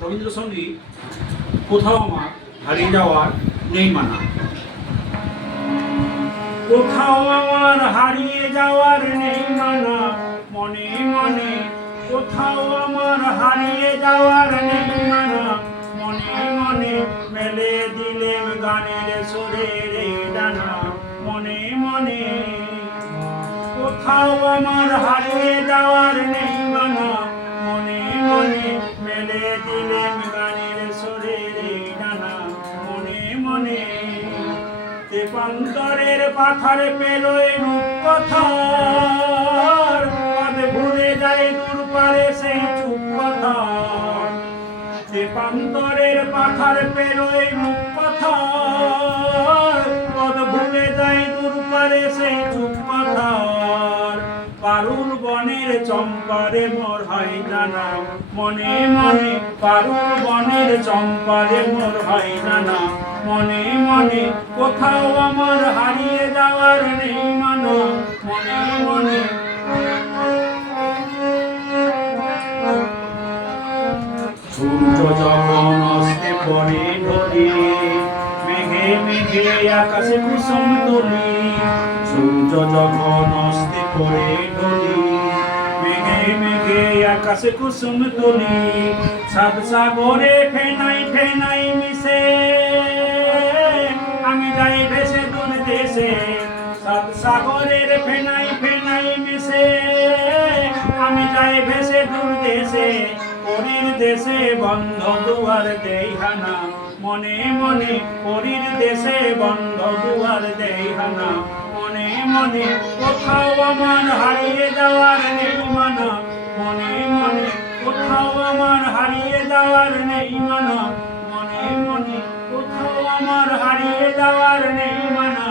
রবীন্দ্রসঙ্গীত কোথাও আমার হারিয়ে যাওয়ার নেই মানা। কোথাও আমার হারিয়ে যাওয়ার নেই মানা, মনে মনে কোথাও আমার হারিয়ে যাওয়ার নেই মানা, মনে মনে মেলে দিলেম গানের সুরের ডানা, মনে মনে কোথাও আমার হারিয়ে যাওয়ার নেই মানা, মনে মনে মেলে দিলেম গানের সুরের ডানা, মনে মনে তেপান্তরের পাথার পেলোয় রূপকথার, পদ ভুলে যায় দূর পারে সে চুপ কথা। তেপান্তরের পাথার পেলোয় রূপকথার, পদ ভুলে যায় দূর পারে সে চুপ কথার। পারুল বনের চম্পারে মোর হয় জানা, মনে মনে পারুল বনের চম্পারে মোর হয় জানা, মনে মনে কোথাও আমার হারিয়ে যাওয়ার নেই মানা, মনে মনে সূর্য যখন অস্তে পড়ে ঢলি, মেঘে মেঘে আকাশে কুসুম তুলি। সূর্য যখন অস্তে পড়ে ঢলি, মেঘে মেঘে আকাশে কুসুম তুলি। সাত সাগরে ফেনাই ফেনাই মিশে আমি যাই ভেসে দূর দেশে। সাত সাগরের ফেনাই ফেনাই মিশে আমি যাই ভেসে দূর দেশে। পরীর দেশে বন্ধ দুয়ার দেই হানা, মনে মনে পরীর দেশে বন্ধ দুয়ার দেই হানা, মনে মনে কোথাও আমার হারিয়ে যাওয়ার নেই মানা, মনে মনে কোথাও আমার হারিয়ে যাওয়ার নেই মানা, মনে মনে কোথাও আমার হারিয়ে যাওয়ার নেই মানা।